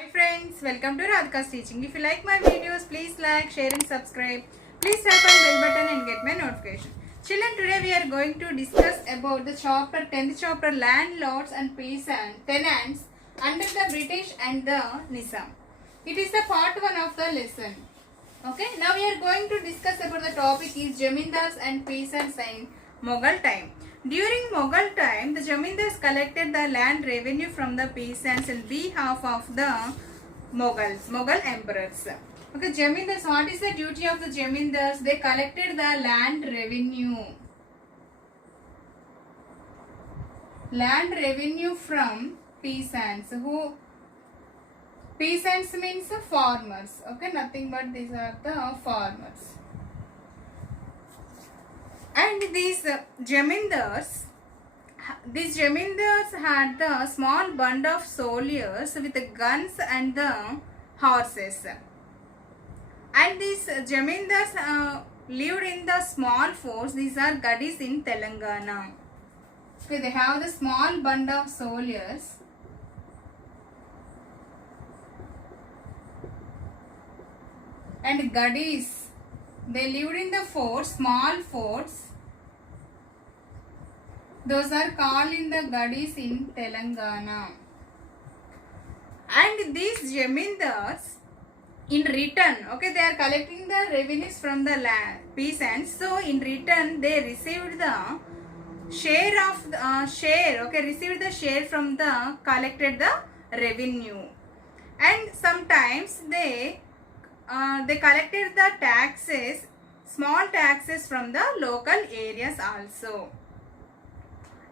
Hi friends, welcome to Radhika's teaching. If you like my videos, please like, share and subscribe. Please tap on bell button and get my notification. Children, today we are going to discuss about the 10th chapter landlords and peasant tenants under the British and the Nizam. It is the part 1 of the lesson. Okay, now we are going to discuss about the topic is Jamindars and peasants in Mughal time. During Mughal time, the Jamindars collected the land revenue from the peasants in behalf of the Mughal emperors. Okay, Jamindars, what is the duty of the Jamindars? They collected the land revenue. Land revenue from peasants. Peasants means farmers. Okay, nothing but these are the farmers. And these Jamindars had the small band of soldiers with the guns and the horses. And these Jamindars lived in the small forts. These are Gadis in Telangana. Okay, they have the small band of soldiers. And Gadis, they lived in the forts, small forts. Those are called in the Gadis in Telangana. And these Jamindars, in return, okay, they are collecting the revenues from the peasants. So in return, they received the received the share from the collected the revenue. And sometimes they collected the taxes, small taxes from the local areas also.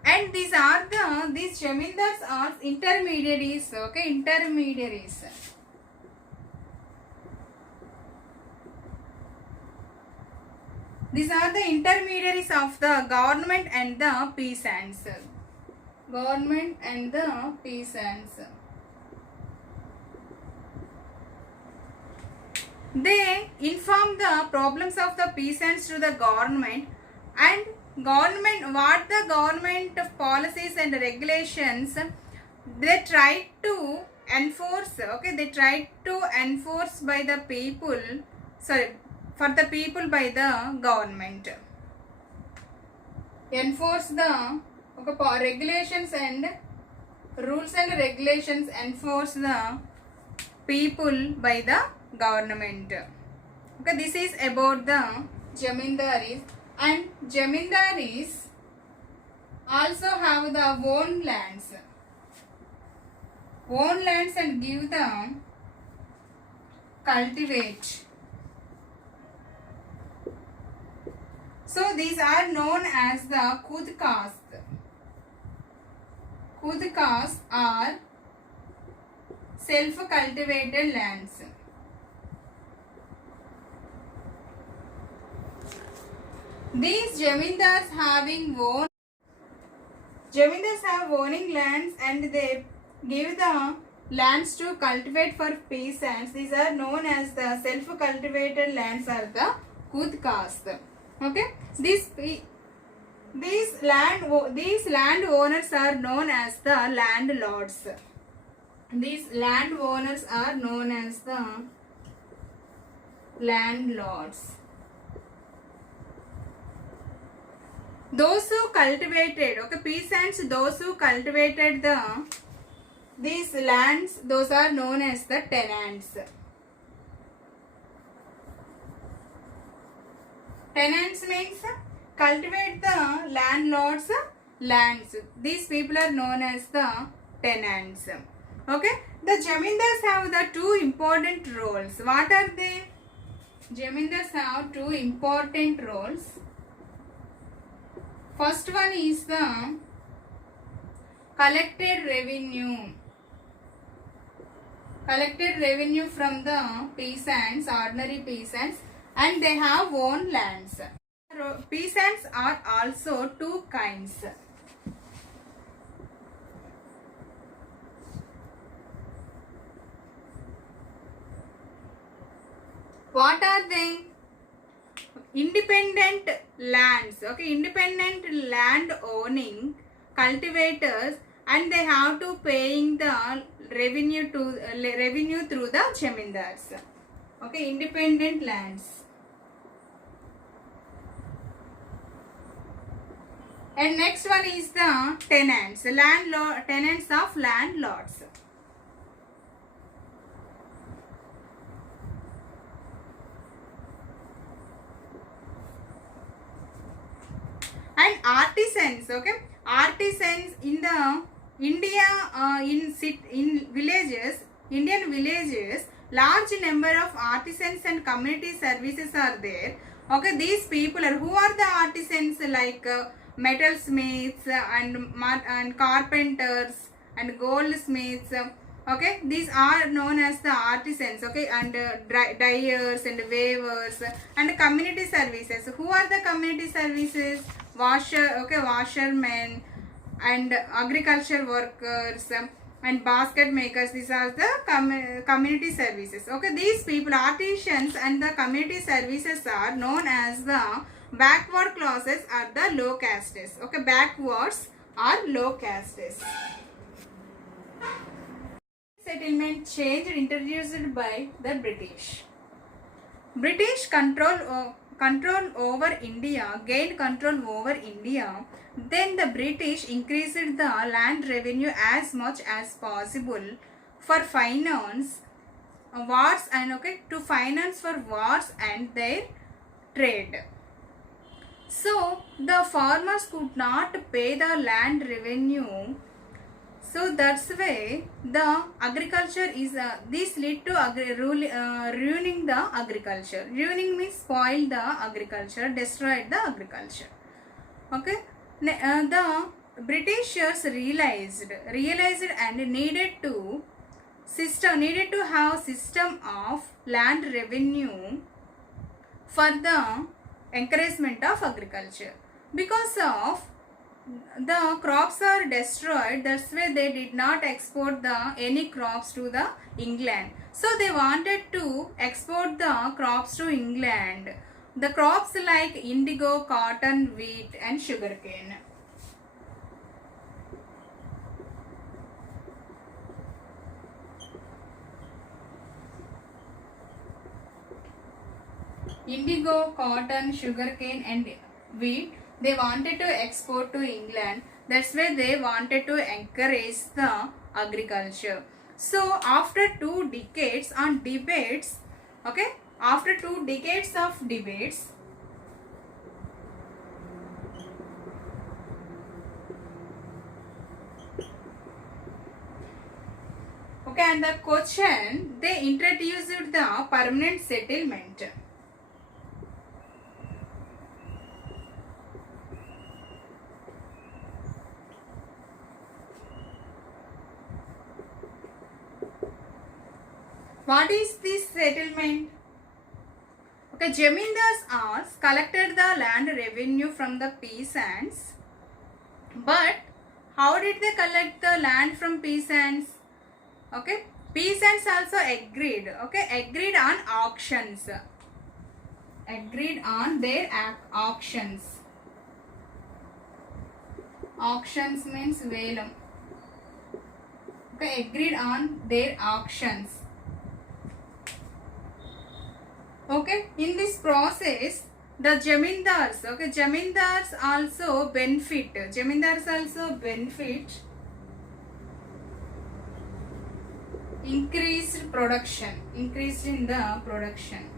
And these Jamindars are intermediaries, okay, intermediaries. These are the intermediaries of the government and the peasants. Government and the peasants. They inform the problems of the peasants to the government, and what the government policies and regulations they try to enforce. Okay, they try to enforce by the people. For the people by the government. Enforce the regulations and rules and regulations enforce the people by the government. Okay, this is about the Jamindaris. And Jamindaris also have the own lands. Own lands and give the cultivate. So these are known as the Khudkas. Khudkas are self-cultivated lands. These Jamindars have owning lands and they give the lands to cultivate for peasants. These are known as the self-cultivated lands are the Khudkas. Okay, these land owners are known as the landlords. These land owners are known as the landlords. Those who cultivated, okay, peasants, those who cultivated these lands, those are known as the tenants. Tenants means cultivate the landlords' lands. These people are known as the tenants. Okay, the Jamindars have the two important roles. What are they? Jamindars have two important roles. First one is the collected revenue. Collected revenue from the peasants, ordinary peasants, and they have own lands. Peasants are also two kinds. What are they? Independent lands. Okay, independent land owning cultivators and they have to paying the revenue through the Jamindars. Okay, independent lands. And next one is the tenants, tenants of landlords. And artisans. Okay, artisans in the India, in villages, Indian villages, large number of artisans and community services are there. Okay, these people are, who are the artisans? Like metalsmiths and carpenters and goldsmiths. Okay, these are known as the artisans. Okay, and dyers and weavers and community services. Who are the community services? Washermen and agriculture workers and basket makers. These are the community services. Okay, these people, artisans and the community services, are known as the backward classes or the low castes. Okay, backwards or low castes. Settlement change introduced by the British. British control over India, gained control over India. Then the British increased the land revenue as much as possible for finance wars and to finance for wars and their trade. So the farmers could not pay the land revenue. So that's why the agriculture is, this lead to ruining the agriculture. Ruining means spoil the agriculture, destroyed the agriculture. Okay, the Britishers realized and needed to have system of land revenue for the encouragement of agriculture. Because of the crops are destroyed, that's why they did not export any crops to the England. So they wanted to export the crops to England. The crops like indigo, cotton, wheat and sugarcane. Indigo, cotton, sugarcane and wheat, they wanted to export to England. That's why they wanted to encourage the agriculture. So after 2 decades on debates, okay, after 2 decades of debates, okay, and the question, they introduced the permanent settlement. What is this settlement? Okay, Jamindars collected the land revenue from the peasants. But how did they collect the land from peasants? Okay, peasants also agreed. Okay, agreed on auctions. Agreed on their auctions. Auctions means velam. Okay, agreed on their auctions. Okay, in this process, the Jamindars, okay, Jamindars also benefit. Increased in the production.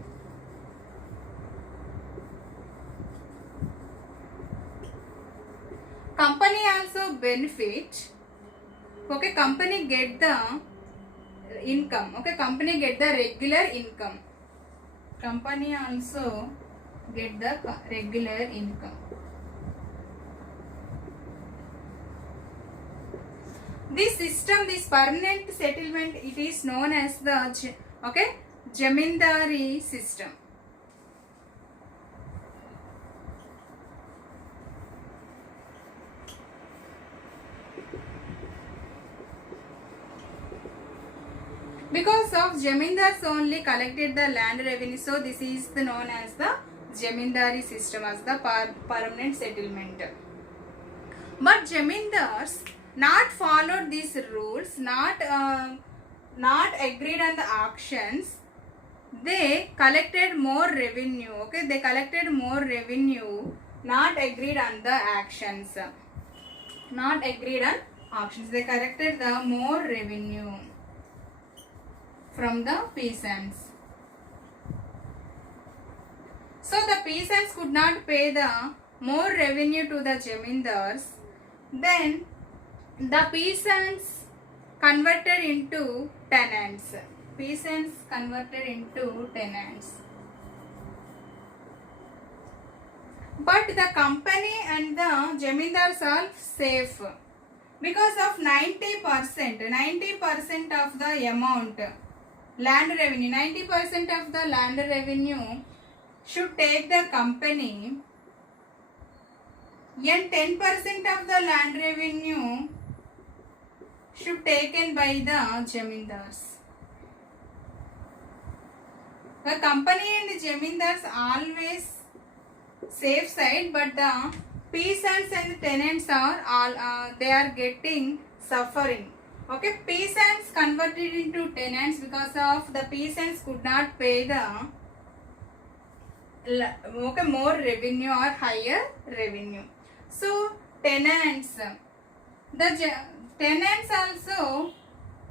Company also benefit. Okay, company get the income. Okay, company get the regular income. Company also get the regular income. This system, this permanent settlement, it is known as the Jamindari system. Because of Jamindars only collected the land revenue, so this is known as the Jamindari system, as the permanent settlement. But Jamindars not followed these rules, not not agreed on the auctions, they collected more revenue. Okay, they collected more revenue, not agreed on the actions. Not agreed on auctions. They collected the more revenue from the peasants. So the peasants could not pay the more revenue to the jamindars. Then the peasants converted into tenants. Peasants converted into tenants. But the company and the jamindars are safe because of 90% of the amount land revenue, 90% of the land revenue should take the company, and 10% of the land revenue should taken by the jamindars. The company and the jamindars always safe side, but the peasants and the tenants are all they are getting suffering. Okay, peasants converted into tenants because of the peasants could not pay the more revenue or higher revenue. So tenants, the tenants also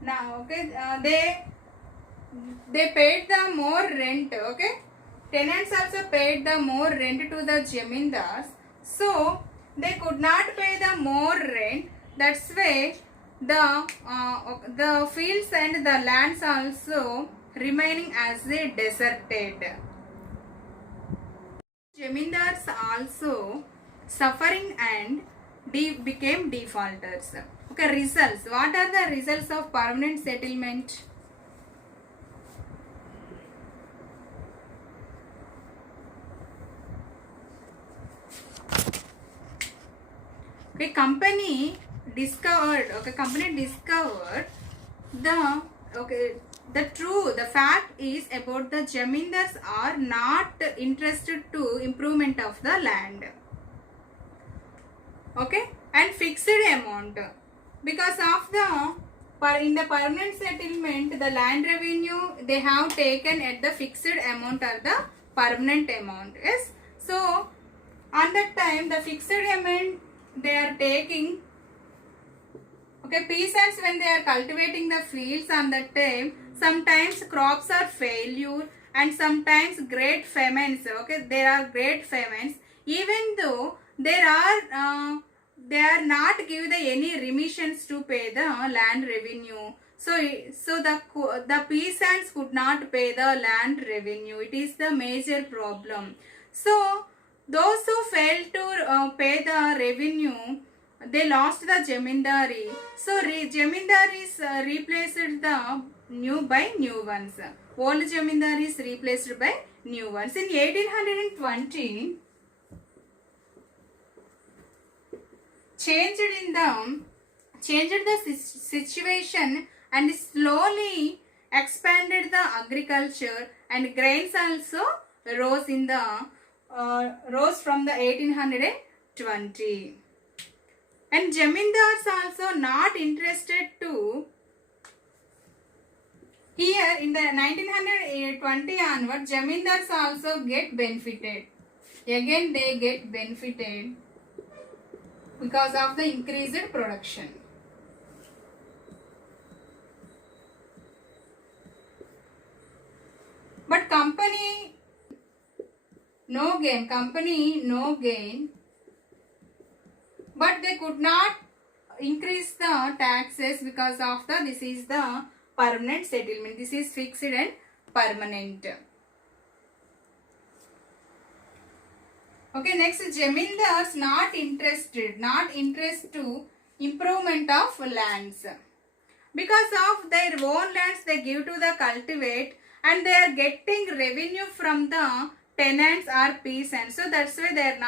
now they paid the more rent. Okay, tenants also paid the more rent to the jamindars, so they could not pay the more rent. That's why the fields and the lands also remaining as a deserted. Jamindars also suffering and became defaulters. Okay, results. What are the results of permanent settlement? Okay, company discovered the fact is about the jamindars are not interested to improvement of the land. Okay, and fixed amount, because of the in the permanent settlement the land revenue they have taken at the fixed amount or the permanent amount. Yes, so on that time the fixed amount they are taking. Okay, peasants when they are cultivating the fields on that time, sometimes crops are failure and sometimes great famines. Okay, there are great famines. Even though there are they are not given any remissions to pay the land revenue. So the peasants could not pay the land revenue. It is the major problem. So those who failed to pay the revenue, they lost the jamindari. So jamindaris replaced the new by new ones. Old jamindaris replaced by new ones. In 1820, changed the situation and slowly expanded the agriculture, and grains also rose in the rose from the 1820. And jamindars also not interested to. Here in the 1920 onward, jamindars also get benefited. Again they get benefited because of the increased production. But company no gain, but they could not increase the taxes because of this is the permanent settlement. This is fixed and permanent. Okay, next jamindars not interest to improvement of lands. Because of their own lands they give to the cultivate, and they are getting revenue from the tenants or peasants. So that's why they are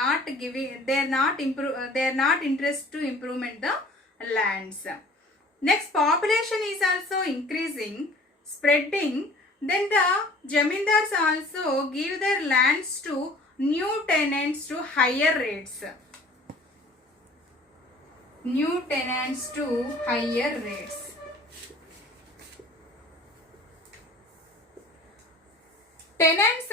not interested to improvement the lands. Next, population is also increasing, spreading. Then the jamindars also give their lands to new tenants to higher rates. New tenants to higher rates. tenants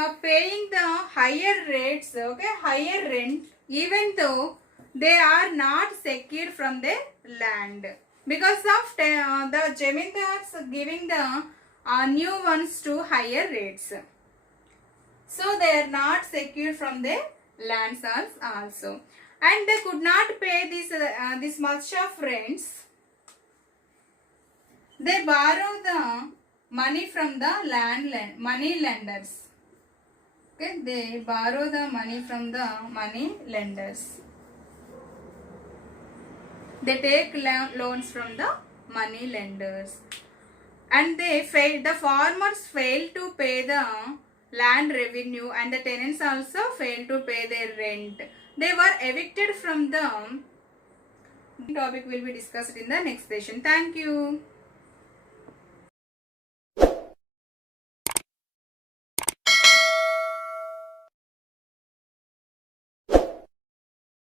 are paying the higher rates, okay, higher rent, even though they are not secured from their land, because of the zamindars giving the new ones to higher rates, so they are not secured from their lands also, and they could not pay this much of rents. They borrow the money from the money lenders. Okay, they borrow the money from the money lenders. They take loans from the money lenders, and the farmers fail to pay the land revenue, and the tenants also fail to pay their rent. They were evicted from the topic will be discussed in the next session. Thank you.